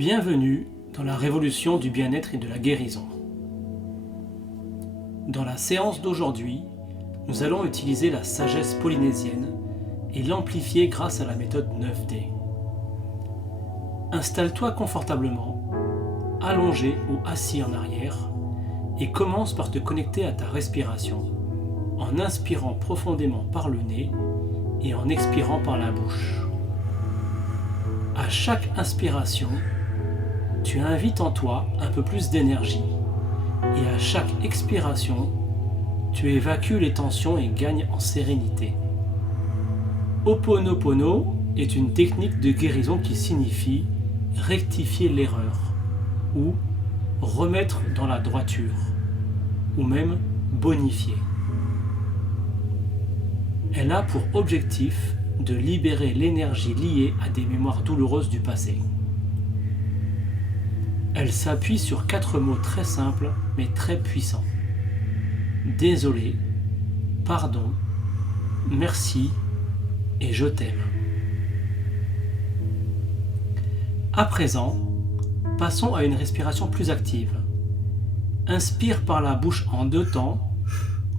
Bienvenue dans la révolution du bien-être et de la guérison. Dans la séance d'aujourd'hui, nous allons utiliser la sagesse polynésienne et l'amplifier grâce à la méthode 9D. Installe-toi confortablement, allongé ou assis en arrière, et commence par te connecter à ta respiration, en inspirant profondément par le nez et en expirant par la bouche. À chaque inspiration, tu invites en toi un peu plus d'énergie, et à chaque expiration, tu évacues les tensions et gagnes en sérénité. Ho'oponopono est une technique de guérison qui signifie rectifier l'erreur, ou remettre dans la droiture, ou même bonifier. Elle a pour objectif de libérer l'énergie liée à des mémoires douloureuses du passé. Elle s'appuie sur 4 mots très simples mais très puissants. Désolé, pardon, merci et je t'aime. À présent, passons à une respiration plus active. Inspire par la bouche en 2 temps,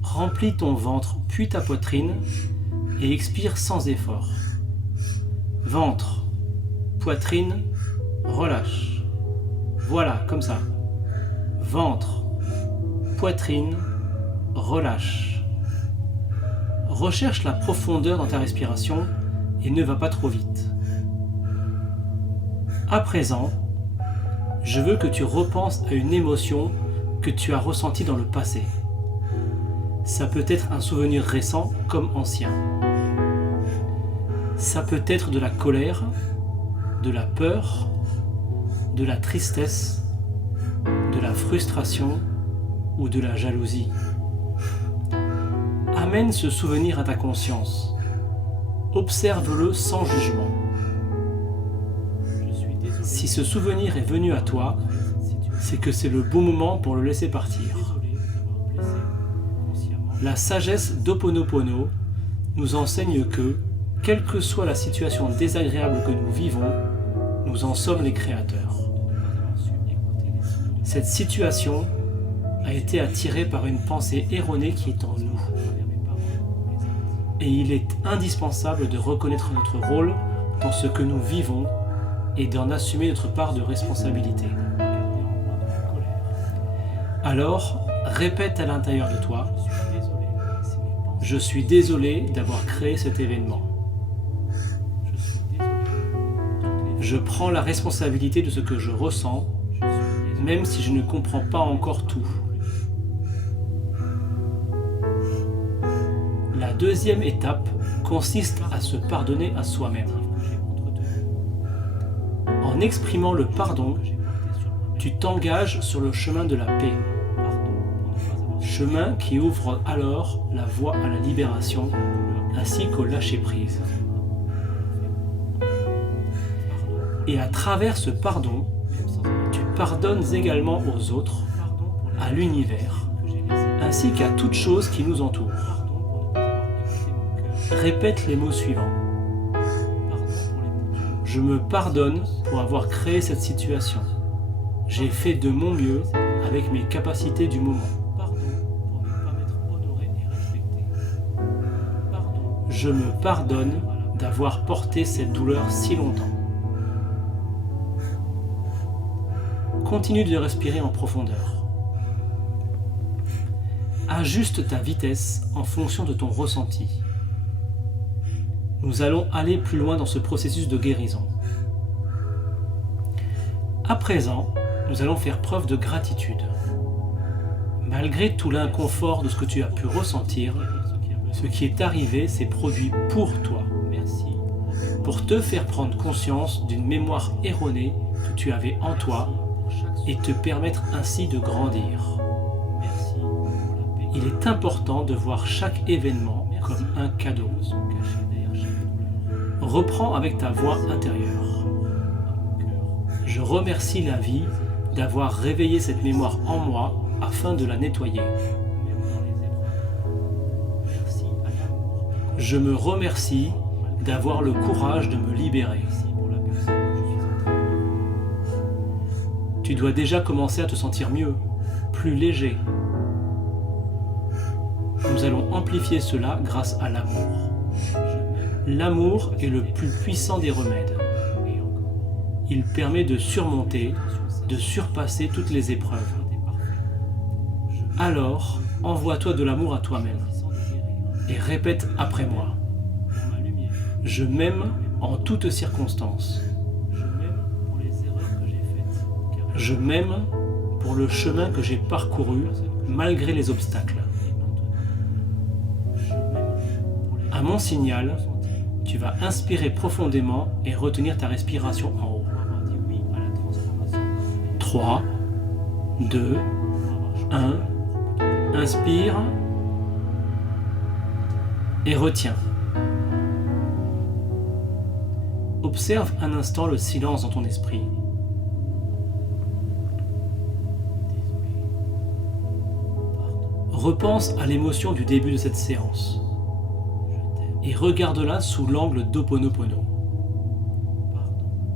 remplis ton ventre puis ta poitrine et expire sans effort. Ventre, poitrine, relâche. Voilà, comme ça. Ventre, poitrine, relâche. Recherche la profondeur dans ta respiration et ne va pas trop vite. À présent, je veux que tu repenses à une émotion que tu as ressentie dans le passé. Ça peut être un souvenir récent comme ancien. Ça peut être de la colère, de la peur, de la tristesse, de la frustration ou de la jalousie. Amène ce souvenir à ta conscience. Observe-le sans jugement. Si ce souvenir est venu à toi, c'est que c'est le bon moment pour le laisser partir. La sagesse d'Ho'oponopono nous enseigne que, quelle que soit la situation désagréable que nous vivons, nous en sommes les créateurs. Cette situation a été attirée par une pensée erronée qui est en nous. Et il est indispensable de reconnaître notre rôle dans ce que nous vivons et d'en assumer notre part de responsabilité. Alors, répète à l'intérieur de toi: je suis désolé d'avoir créé cet événement. Je prends la responsabilité de ce que je ressens, même si je ne comprends pas encore tout. La deuxième étape consiste à se pardonner à soi-même. En exprimant le pardon, tu t'engages sur le chemin de la paix. Chemin qui ouvre alors la voie à la libération ainsi qu'au lâcher-prise. Et à travers ce pardon, tu pardonnes également aux autres, à l'univers, ainsi qu'à toute chose qui nous entoure. Répète les mots suivants. Je me pardonne pour avoir créé cette situation. J'ai fait de mon mieux avec mes capacités du moment. Je me pardonne d'avoir porté cette douleur si longtemps. Continue de respirer en profondeur. Ajuste ta vitesse en fonction de ton ressenti. Nous allons aller plus loin dans ce processus de guérison. À présent, nous allons faire preuve de gratitude. Malgré tout l'inconfort de ce que tu as pu ressentir, ce qui est arrivé s'est produit pour toi, pour te faire prendre conscience d'une mémoire erronée que tu avais en toi et te permettre ainsi de grandir. Il est important de voir chaque événement comme un cadeau. Reprends avec ta voix intérieure. Je remercie la vie d'avoir réveillé cette mémoire en moi afin de la nettoyer. Je me remercie d'avoir le courage de me libérer. Tu dois déjà commencer à te sentir mieux, plus léger. Nous allons amplifier cela grâce à l'amour. L'amour est le plus puissant des remèdes. Il permet de surmonter, de surpasser toutes les épreuves. Alors, envoie-toi de l'amour à toi-même et répète après moi. Je m'aime en toutes circonstances. Je m'aime pour le chemin que j'ai parcouru malgré les obstacles. À mon signal, tu vas inspirer profondément et retenir ta respiration en haut. 3, 2, 1, inspire et retiens. Observe un instant le silence dans ton esprit. Repense à l'émotion du début de cette séance et regarde-la sous l'angle d'Ho'oponopono.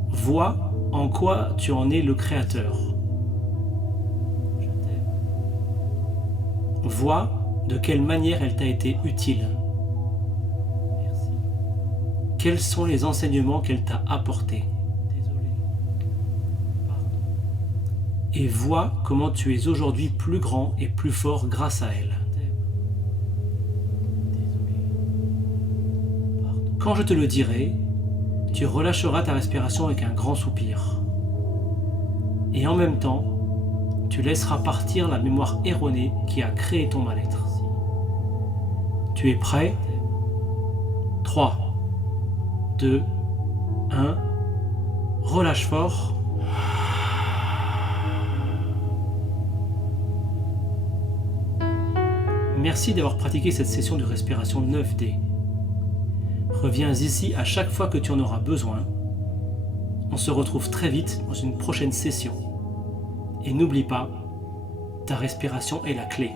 Vois en quoi tu en es le créateur. Vois de quelle manière elle t'a été utile. Quels sont les enseignements qu'elle t'a apportés. Et vois comment tu es aujourd'hui plus grand et plus fort grâce à elle. Quand je te le dirai, tu relâcheras ta respiration avec un grand soupir. Et en même temps, tu laisseras partir la mémoire erronée qui a créé ton mal-être. Tu es prêt? 3, 2, 1, relâche fort. Merci d'avoir pratiqué cette session de respiration 9D. Reviens ici à chaque fois que tu en auras besoin. On se retrouve très vite dans une prochaine session. Et n'oublie pas, ta respiration est la clé.